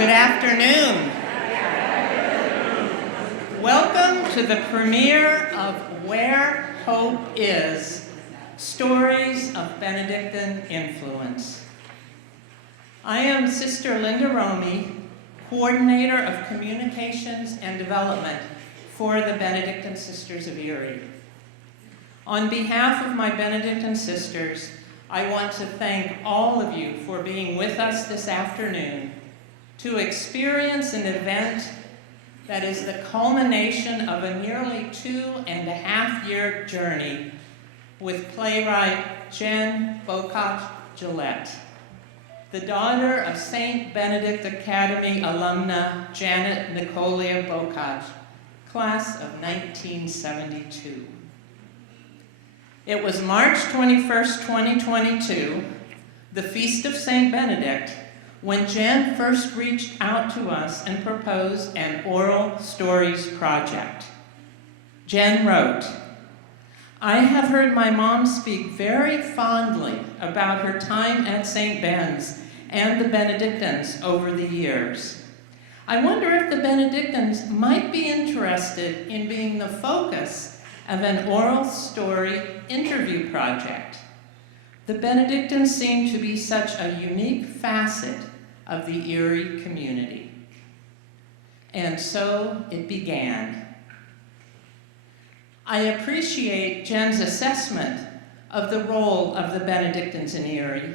Good afternoon. Welcome to the premiere of Where Hope Is, Stories of Benedictine Influence. I am Sister Linda Romy, Coordinator of Communications and Development for the Benedictine Sisters of Erie. On behalf of my Benedictine sisters, I want to thank all of you for being with us this afternoon to experience an event that is the culmination of a nearly 2.5-year journey with playwright Jen Bocage Gillette, the daughter of St. Benedict Academy alumna Janet Nicolia Bocage, class of 1972. It was March 21st, 2022, the Feast of St. Benedict, when Jen first reached out to us and proposed an oral stories project. Jen wrote, "I have heard my mom speak very fondly about her time at St. Ben's and the Benedictines over the years. I wonder if the Benedictines might be interested in being the focus of an oral story interview project. The Benedictines seem to be such a unique facet of the Erie community." And so it began. I appreciate Jen's assessment of the role of the Benedictines in Erie,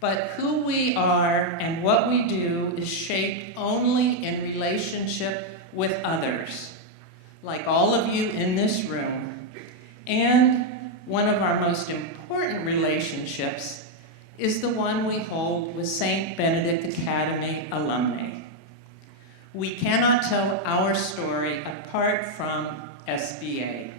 but who we are and what we do is shaped only in relationship with others, like all of you in this room. And one of our most important relationships is the one we hold with St. Benedict Academy alumni. We cannot tell our story apart from SBA.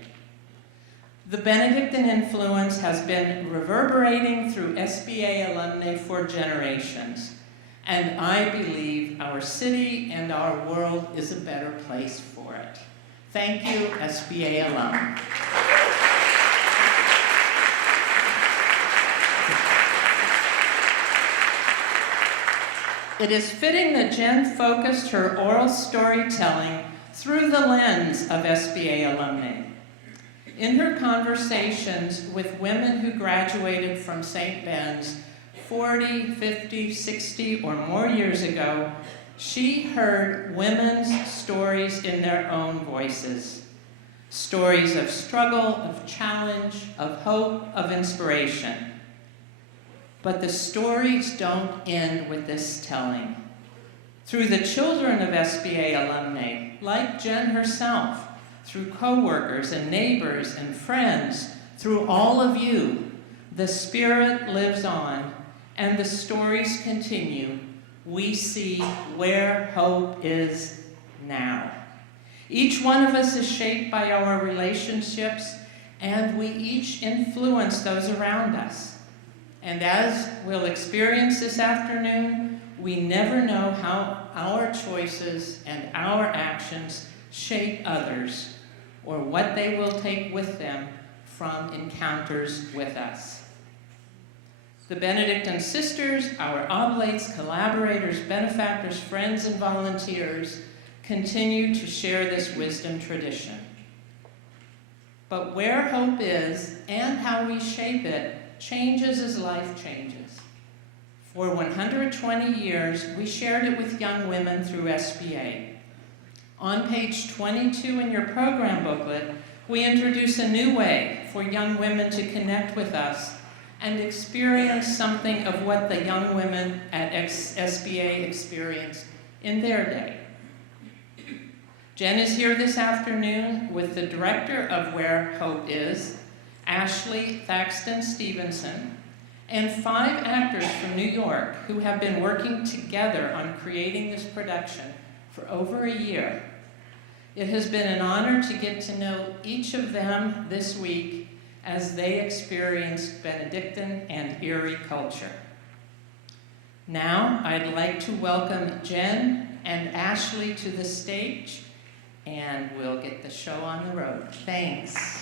The Benedictine influence has been reverberating through SBA alumni for generations, and I believe our city and our world is a better place for it. Thank you, SBA alum. It is fitting that Jen focused her oral storytelling through the lens of SBA alumni. In her conversations with women who graduated from St. Ben's 40, 50, 60, or more years ago, she heard women's stories in their own voices. Stories of struggle, of challenge, of hope, of inspiration. But the stories don't end with this telling. Through the children of SBA alumni, like Jen herself, through coworkers and neighbors and friends, through all of you, the Spirit lives on and the stories continue. We see where hope is now. Each one of us is shaped by our relationships, and we each influence those around us. And as we'll experience this afternoon, we never know how our choices and our actions shape others, or what they will take with them from encounters with us. The Benedictine sisters, our oblates, collaborators, benefactors, friends, and volunteers continue to share this wisdom tradition. But where hope is and how we shape it changes as life changes. For 120 years, we shared it with young women through SBA. On page 22 in your program booklet, we introduce a new way for young women to connect with us and experience something of what the young women at SBA experienced in their day. Jen is here this afternoon with the director of Where Hope Is, Ashley Thaxton Stevenson, and 5 actors from New York who have been working together on creating this production for over a year. It has been an honor to get to know each of them this week as they experienced Benedictine and Erie culture. Now, I'd like to welcome Jen and Ashley to the stage, and we'll get the show on the road. Thanks.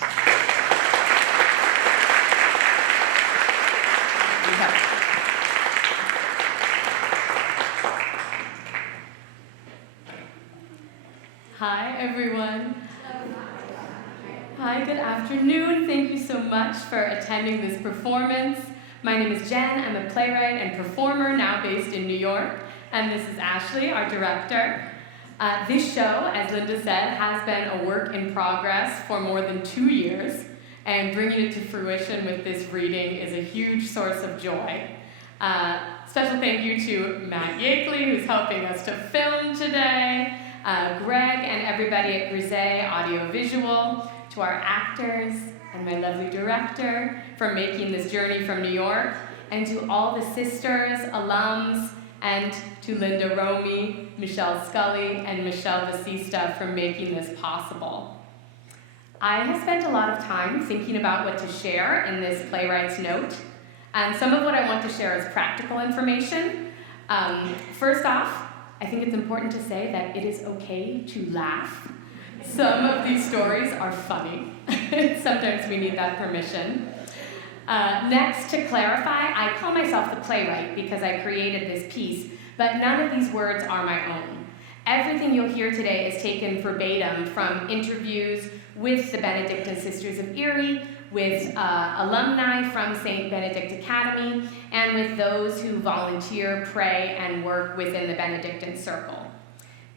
everyone. Hi, good afternoon. Thank you so much for attending this performance. My name is Jen. I'm a playwright and performer now based in New York. And this is Ashley, our director. This show, as Linda said, has been a work in progress for more than 2 years. And bringing it to fruition with this reading is a huge source of joy. Special thank you to Matt Yakeley, who's helping us to film today, Greg and everybody at Grisey Audiovisual, to our actors and my lovely director for making this journey from New York, and to all the sisters, alums, and to Linda Romy, Michelle Scully, and Michelle Vasista for making this possible. I have spent a lot of time thinking about what to share in this playwright's note, and some of what I want to share is practical information. First off, I think it's important to say that it is okay to laugh. Some of these stories are funny. Sometimes we need that permission. Next, to clarify, I call myself the playwright because I created this piece, but none of these words are my own. Everything you'll hear today is taken verbatim from interviews with the Benedictine Sisters of Erie, with alumni from St. Benedict Academy, and with those who volunteer, pray, and work within the Benedictine Circle.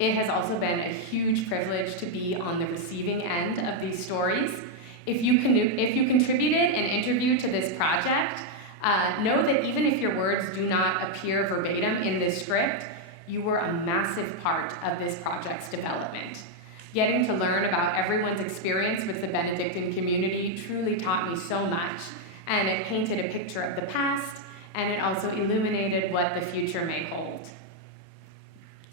It has also been a huge privilege to be on the receiving end of these stories. If you contributed an interview to this project, know that even if your words do not appear verbatim in this script, you were a massive part of this project's development. Getting to learn about everyone's experience with the Benedictine community truly taught me so much, and it painted a picture of the past, and it also illuminated what the future may hold.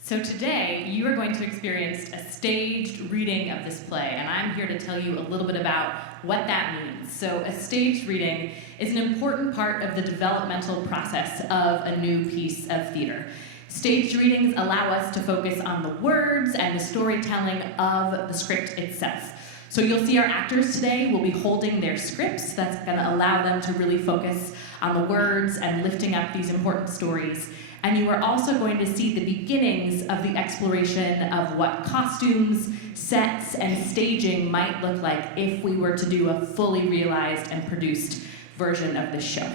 So today, you are going to experience a staged reading of this play, and I'm here to tell you a little bit about what that means. So a staged reading is an important part of the developmental process of a new piece of theater. Staged readings allow us to focus on the words and the storytelling of the script itself. So you'll see our actors today will be holding their scripts. That's going to allow them to really focus on the words and lifting up these important stories. And you are also going to see the beginnings of the exploration of what costumes, sets, and staging might look like if we were to do a fully realized and produced version of this show.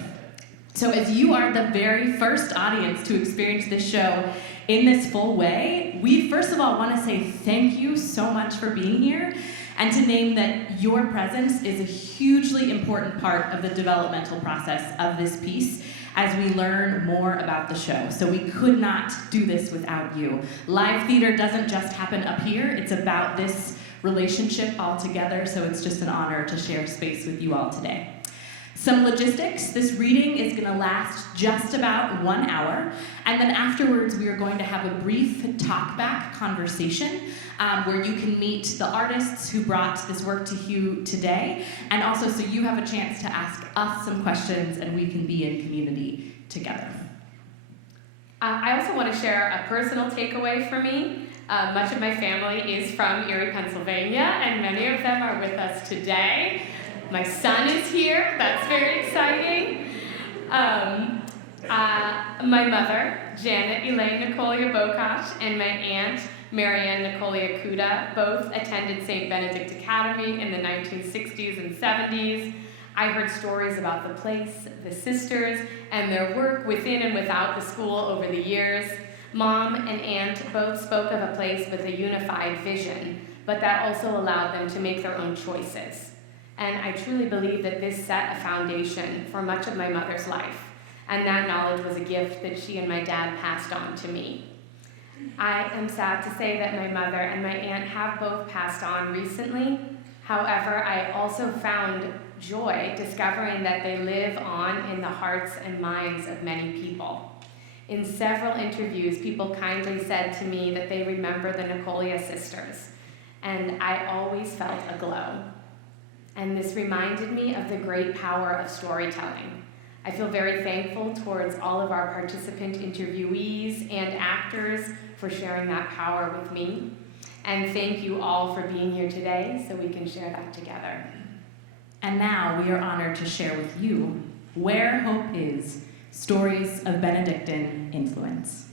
So as you are the very first audience to experience this show in this full way, we first of all want to say thank you so much for being here, and to name that your presence is a hugely important part of the developmental process of this piece as we learn more about the show. So we could not do this without you. Live theater doesn't just happen up here, it's about this relationship all together, so it's just an honor to share space with you all today. Some logistics: this reading is going to last just about 1 hour, and then afterwards we are going to have a brief talk-back conversation where you can meet the artists who brought this work to you today, and also so you have a chance to ask us some questions and we can be in community together. I also want to share a personal takeaway for me. Much of my family is from Erie, Pennsylvania, and many of them are with us today. My son is here, that's very exciting. My mother, Janet Elaine Nicolia Bokash, and my aunt, Marianne Nicolia Kuda, both attended St. Benedict Academy in the 1960s and 70s. I heard stories about the place, the sisters, and their work within and without the school over the years. Mom and aunt both spoke of a place with a unified vision, but that also allowed them to make their own choices. And I truly believe that this set a foundation for much of my mother's life, and that knowledge was a gift that she and my dad passed on to me. I am sad to say that my mother and my aunt have both passed on recently. However, I also found joy discovering that they live on in the hearts and minds of many people. In several interviews, people kindly said to me that they remember the Nicolia sisters, and I always felt a glow. And this reminded me of the great power of storytelling. I feel very thankful towards all of our participant interviewees and actors for sharing that power with me. And thank you all for being here today so we can share that together. And now we are honored to share with you Where Hope Is, Stories of Benedictine Influence.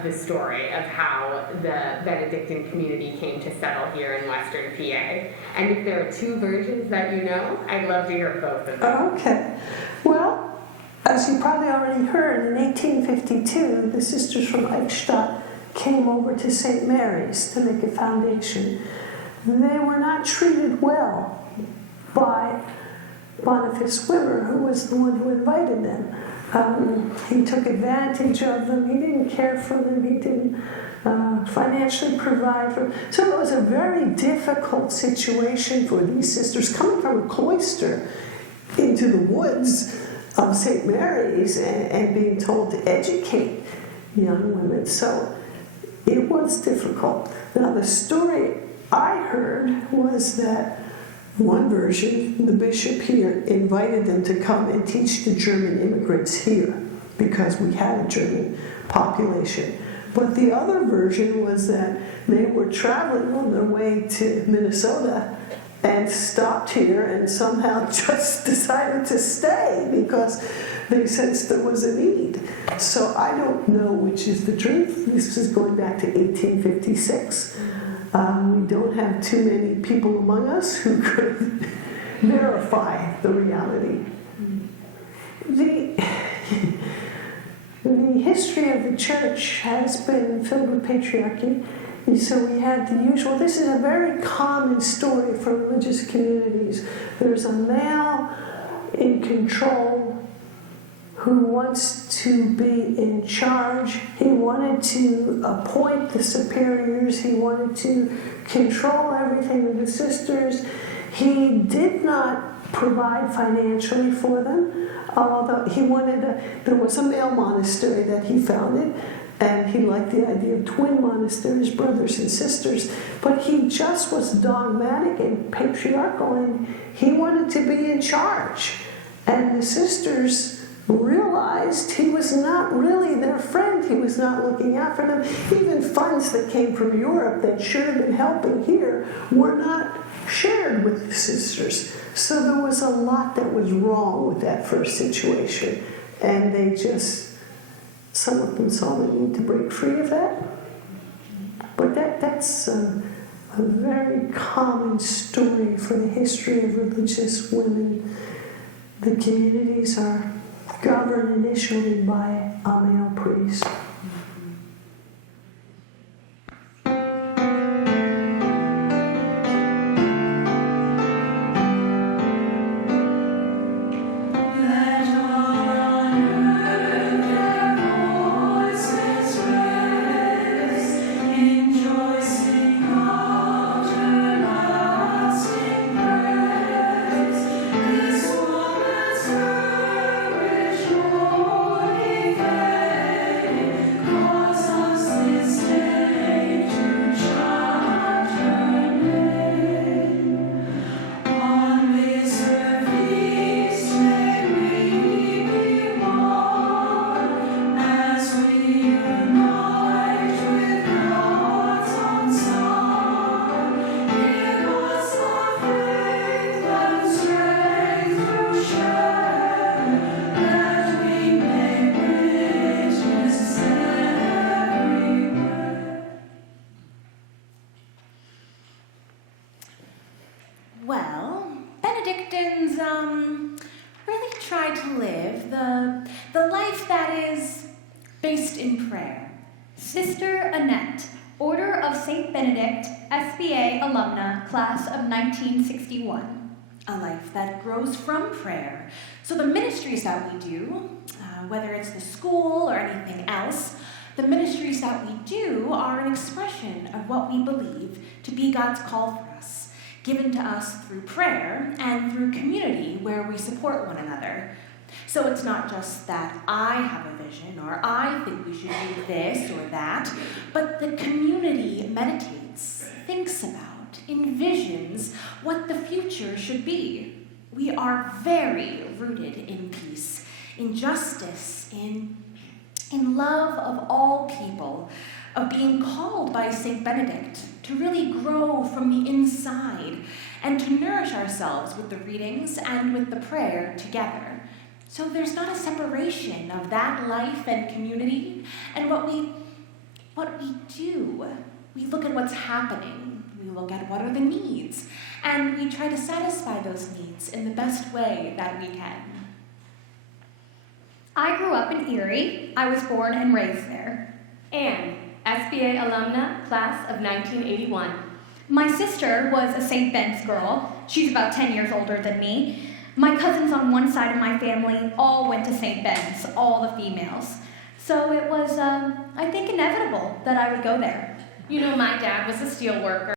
of the story of how the Benedictine community came to settle here in Western PA. And if there are two versions that you know, I'd love to hear both of them. Okay. Well, as you probably already heard, in 1852, the sisters from Eichstätt came over to St. Mary's to make a foundation. They were not treated well by Boniface Wimmer, who was the one who invited them. He took advantage of them. He didn't care for them. He didn't financially provide for them. So it was a very difficult situation for these sisters coming from a cloister into the woods of St. Mary's and being told to educate young women. So it was difficult. Now, the story I heard was that one version, the bishop here invited them to come and teach the German immigrants here because we had a German population. But the other version was that they were traveling on their way to Minnesota and stopped here and somehow just decided to stay because they sensed there was a need. So I don't know which is the truth. This is going back to 1856. We don't have too many people among us who could verify the reality. The history of the church has been filled with patriarchy. And so we had the usual, this is a very common story for religious communities. There's a male in control who wants to be in charge. He wanted to appoint the superiors. He wanted to control everything with the sisters. He did not provide financially for them, although he wanted there was a male monastery that he founded, and he liked the idea of twin monasteries, brothers and sisters, but he just was dogmatic and patriarchal, and he wanted to be in charge. And the sisters realized he was not really their friend. He was not looking out for them. Even funds that came from Europe that should have been helping here were not shared with the sisters. So there was a lot that was wrong with that first situation. And they just, some of them saw the need to break free of that. But that's a very common story for the history of religious women. The communities are governed initially by a male priest. Well, Benedictines really try to live the life that is based in prayer. Sister Annette, Order of St. Benedict, SBA alumna, class of 1961. A life that grows from prayer. So the ministries that we do, whether it's the school or anything else, the ministries that we do are an expression of what we believe to be God's call for us, given to us through prayer and through community where we support one another. So it's not just that I have a vision or I think we should do this or that, but the community meditates, thinks about, envisions what the future should be. We are very rooted in peace, in justice, in love of all people, of being called by St. Benedict to really grow from the inside and to nourish ourselves with the readings and with the prayer together. So there's not a separation of that life and community and what we what we do, we look at what's happening, we look at what are the needs, and we try to satisfy those needs in the best way that we can. I grew up in Erie. I was born and raised there. Anne, SBA alumna, class of 1981. My sister was a St. Ben's girl. She's about 10 years older than me. My cousins on one side of my family all went to St. Ben's, all the females. So it was, I think, inevitable that I would go there. You know, my dad was a steel worker.